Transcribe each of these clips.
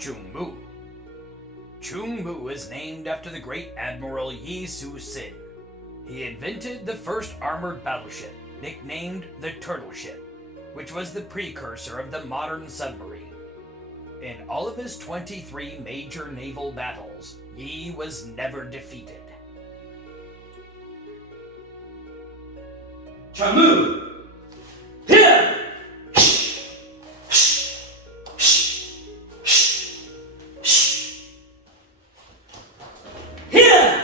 Choong Moo. Choong Moo is named after the great admiral Yi Su-sin. He invented the first armored battleship, nicknamed the Turtle Ship, which was the precursor of the modern submarine. In all of his 23 major naval battles, Yi was never defeated. Choong Moo! Here! Here!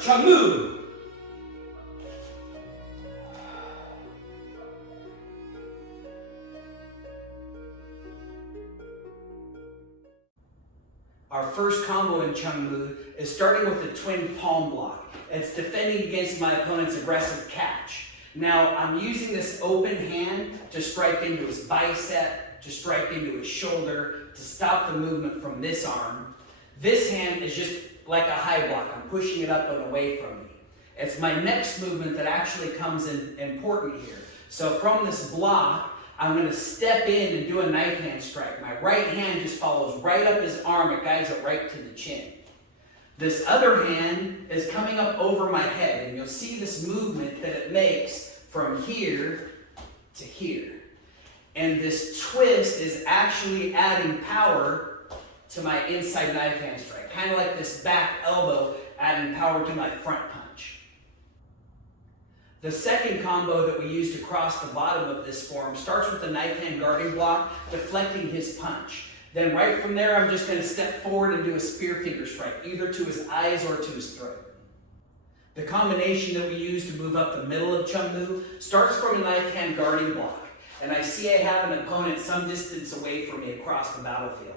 Choong Moo! Our first combo in Choong Moo is starting with the twin palm block. It's defending against my opponent's aggressive catch. Now, I'm using this open hand to strike into his bicep, to strike into his shoulder, to stop the movement from this arm. This hand is just like a high block. I'm pushing it up and away from me. It's my next movement that actually comes in important here. So from this block, I'm going to step in and do a knife hand strike. My right hand just follows right up his arm. It guides it right to the chin. This other hand is coming up over my head, and you'll see this movement that it makes from here to here. And this twist is actually adding power to my inside knife hand strike, kind of like this back elbow adding power to my front punch. The second combo that we use to cross the bottom of this form starts with the knife hand guarding block, deflecting his punch. Then right from there, I'm just going to step forward and do a spear finger strike, either to his eyes or to his throat. The combination that we use to move up the middle of Choong Moo starts from a knife hand guarding block, and I see I have an opponent some distance away from me across the battlefield.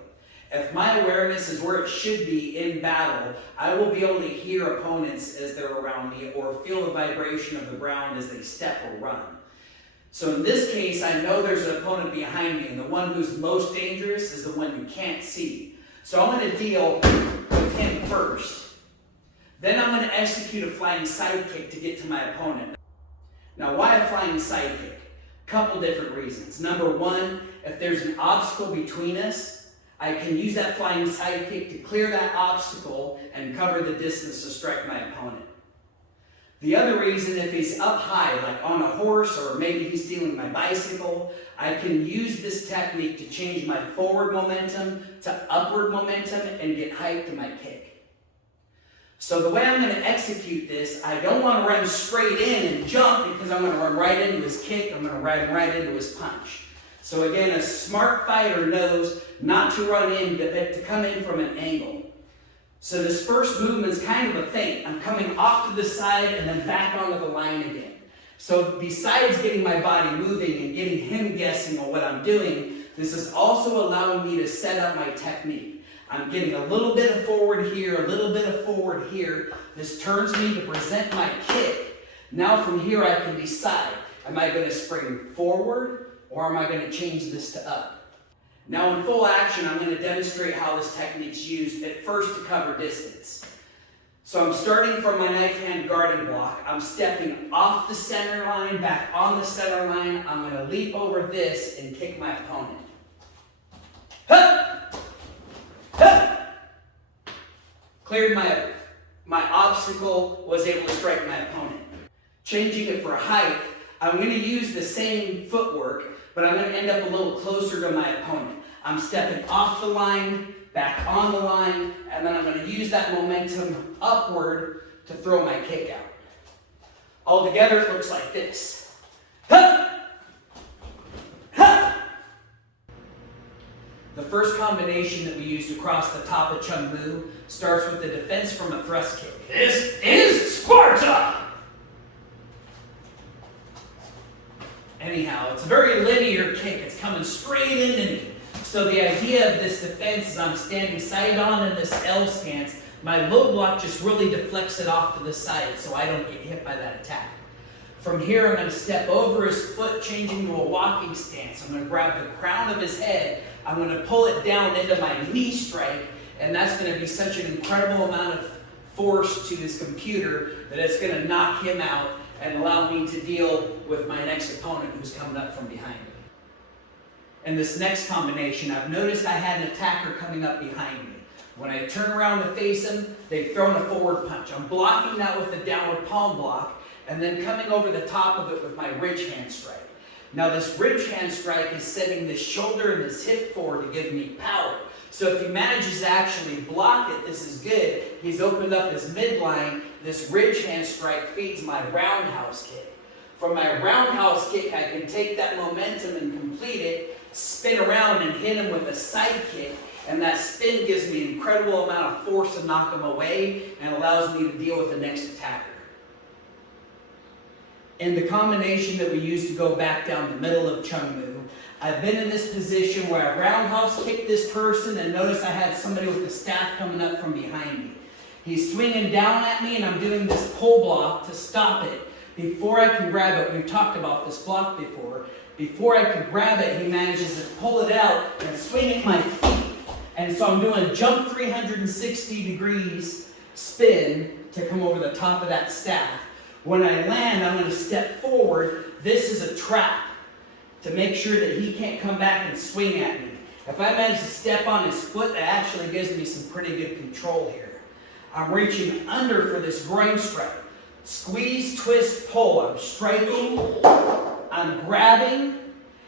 If my awareness is where it should be in battle, I will be able to hear opponents as they're around me or feel the vibration of the ground as they step or run. So in this case, I know there's an opponent behind me, and the one who's most dangerous is the one you can't see. So I'm going to deal with him first. Then I'm going to execute a flying side kick to get to my opponent. Now, why a flying side kick? Couple different reasons. Number one, if there's an obstacle between us, I can use that flying side kick to clear that obstacle and cover the distance to strike my opponent. The other reason, if he's up high, like on a horse, or maybe he's stealing my bicycle, I can use this technique to change my forward momentum to upward momentum and get height to my kick. So the way I'm going to execute this, I don't want to run straight in and jump because I'm going to run right into his kick, I'm going to run right into his punch. So again, a smart fighter knows not to run in, but to come in from an angle. So this first movement is kind of a feint. I'm coming off to the side and then back onto the line again. So besides getting my body moving and getting him guessing on what I'm doing, this is also allowing me to set up my technique. I'm getting a little bit of forward here, a little bit of forward here. This turns me to present my kick. Now from here I can decide, am I going to spring forward or am I going to change this to up? Now in full action, I'm going to demonstrate how this technique's used at first to cover distance. So I'm starting from my knife hand guarding block. I'm stepping off the center line, back on the center line. I'm going to leap over this and kick my opponent. Hup! Hup! Cleared my obstacle, was able to strike my opponent. Changing it for height, I'm going to use the same footwork, but I'm going to end up a little closer to my opponent. I'm stepping off the line, back on the line, and then I'm going to use that momentum upward to throw my kick out. Altogether, it looks like this. Hup! Hup! The first combination that we use to cross the top of Choong Moo starts with the defense from a thrust kick. This is Sparta! Anyhow, it's a very linear kick. It's coming straight into me. So the idea of this defense is I'm standing side on in this L stance. My low block just really deflects it off to the side so I don't get hit by that attack. From here, I'm going to step over his foot, changing to a walking stance. I'm going to grab the crown of his head. I'm going to pull it down into my knee strike, and that's going to be such an incredible amount of force to his computer that it's going to knock him out and allow me to deal with my next opponent who's coming up from behind me. In this next combination, I've noticed I had an attacker coming up behind me. When I turn around to face him, they've thrown a forward punch. I'm blocking that with a downward palm block, and then coming over the top of it with my ridge hand strike. Now this ridge hand strike is sending this shoulder and this hip forward to give me power. So if he manages to actually block it, this is good. He's opened up his midline. This ridge hand strike feeds my roundhouse kick. From my roundhouse kick, I can take that momentum and complete it, spin around and hit him with a side kick, and that spin gives me an incredible amount of force to knock him away and allows me to deal with the next attacker. In the combination that we use to go back down the middle of Choong Moo, I've been in this position where I roundhouse kicked this person and notice I had somebody with the staff coming up from behind me. He's swinging down at me and I'm doing this pull block to stop it. Before I can grab it, we've talked about this block before, before I can grab it, he manages to pull it out and swing at my feet. And so I'm doing jump 360 degrees spin to come over the top of that staff. When I land, I'm going to step forward. This is a trap to make sure that he can't come back and swing at me. If I manage to step on his foot, that actually gives me some pretty good control here. I'm reaching under for this groin strike. Squeeze, twist, pull. I'm striking, I'm grabbing,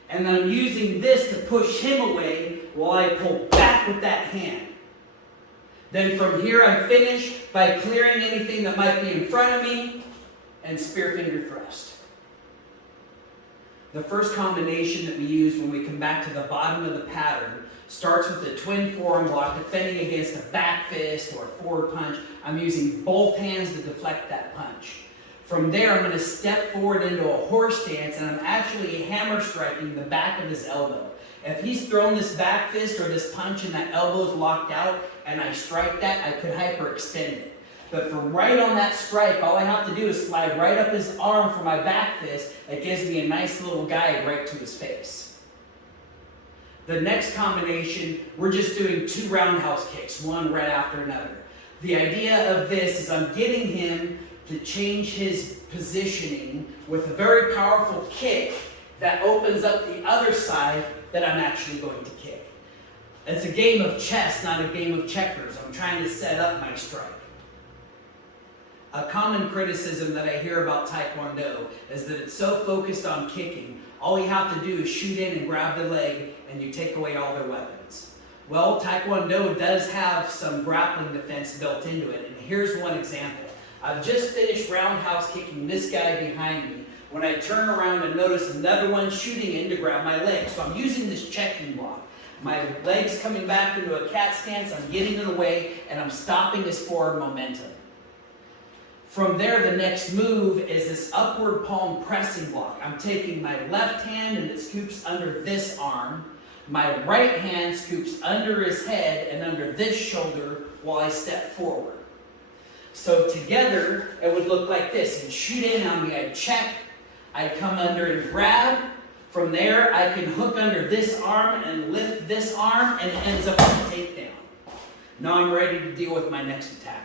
and I'm using this to push him away while I pull back with that hand. Then from here I finish by clearing anything that might be in front of me and spear finger thrust. The first combination that we use when we come back to the bottom of the pattern starts with the twin forearm block, defending against a back fist or a forward punch. I'm using both hands to deflect that punch. From there, I'm going to step forward into a horse stance, and I'm actually hammer striking the back of his elbow. If he's thrown this back fist or this punch and that elbow's locked out, and I strike that, I could hyperextend it. But from right on that strike, all I have to do is slide right up his arm for my back fist. It gives me a nice little guide right to his face. The next combination, we're just doing 2 roundhouse kicks, one right after another. The idea of this is I'm getting him to change his positioning with a very powerful kick that opens up the other side that I'm actually going to kick. It's a game of chess, not a game of checkers. I'm trying to set up my strike. A common criticism that I hear about Taekwondo is that it's so focused on kicking, all you have to do is shoot in and grab the leg and you take away all their weapons. Well, Taekwondo does have some grappling defense built into it, and here's one example. I've just finished roundhouse kicking this guy behind me when I turn around and notice another one shooting in to grab my leg. So I'm using this checking block. My leg's coming back into a cat stance, I'm getting in the way, and I'm stopping his forward momentum. From there, the next move is this upward palm pressing block. I'm taking my left hand and it scoops under this arm. My right hand scoops under his head and under this shoulder while I step forward. So together, it would look like this. He'd shoot in on me, I'd check, I'd come under and grab. From there, I can hook under this arm and lift this arm, and it ends up in a takedown. Now I'm ready to deal with my next attacker.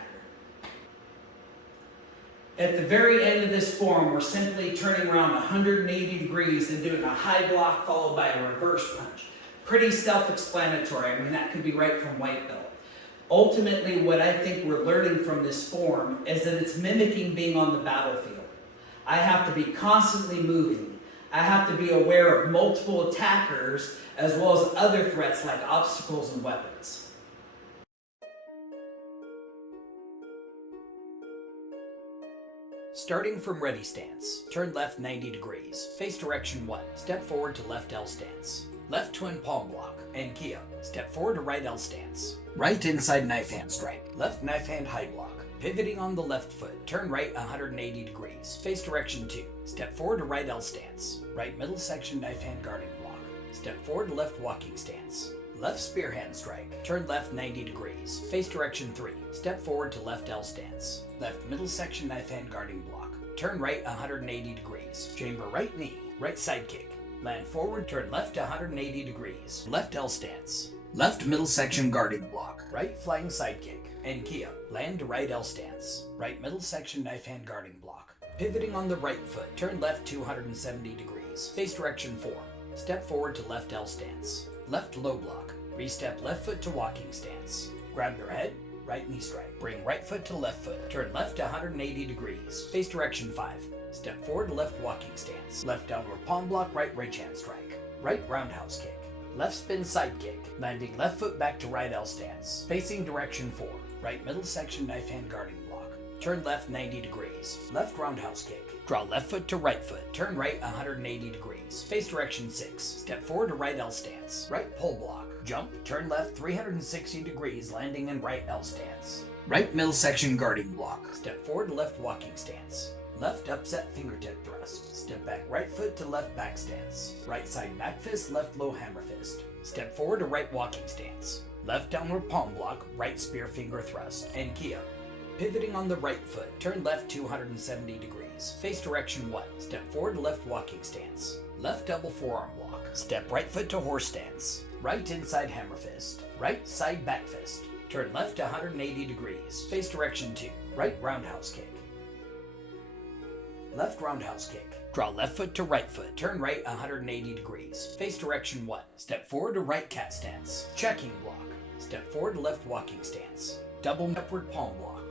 At the very end of this form, we're simply turning around 180 degrees and doing a high block followed by a reverse punch. Pretty self-explanatory. I mean, that could be right from white belt. Ultimately, what I think we're learning from this form is that it's mimicking being on the battlefield. I have to be constantly moving. I have to be aware of multiple attackers as well as other threats like obstacles and weapons. Starting from ready stance, turn left 90 degrees, face direction 1, step forward to left L stance. Left twin palm block, and Kia, step forward to right L stance. Right inside knife hand strike, left knife hand high block. Pivoting on the left foot, turn right 180 degrees, face direction 2, step forward to right L stance. Right middle section knife hand guarding block. Step forward to left walking stance. Left spear hand strike. Turn left 90 degrees. Face direction 3. Step forward to left L stance. Left middle section knife hand guarding block. Turn right 180 degrees. Chamber right knee. Right side kick. Land forward, turn left 180 degrees. Left L stance. Left middle section guarding block. Right flying side kick. And key up. Land to right L stance. Right middle section knife hand guarding block. Pivoting on the right foot, turn left 270 degrees. Face direction 4. Step forward to left L stance. Left low block. Re-step left foot to walking stance. Grab your head, right knee strike. Bring right foot to left foot. Turn left 180 degrees. Face direction 5. Step forward to left walking stance. Left downward palm block, right ridge hand strike. Right roundhouse kick. Left spin side kick. Landing left foot back to right L stance. Facing direction 4. Right middle section knife hand guarding block. Turn left 90 degrees. Left roundhouse kick. Draw left foot to right foot. Turn right 180 degrees. Face direction 6. Step forward to right L stance. Right pull block. Jump. Turn left 360 degrees, landing in right L stance. Right middle section guarding block. Step forward to left walking stance. Left upset fingertip thrust. Step back right foot to left back stance. Right side back fist, left low hammer fist. Step forward to right walking stance. Left downward palm block, right spear finger thrust, and key up. Pivoting on the right foot, turn left 270 degrees. Face direction 1. Step forward to left walking stance. Left double forearm block. Step right foot to horse stance. Right inside hammer fist. Right side back fist. Turn left 180 degrees. Face direction 2. Right roundhouse kick. Left roundhouse kick. Draw left foot to right foot. Turn right 180 degrees. Face direction 1. Step forward to right cat stance. Checking block. Step forward to left walking stance. Double upward palm block.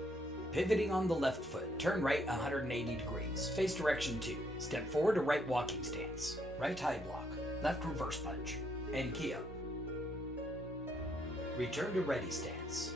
Pivoting on the left foot. Turn right 180 degrees. Face direction 2. Step forward to right walking stance. Right high block. Left reverse punch. And key up. Return to ready stance.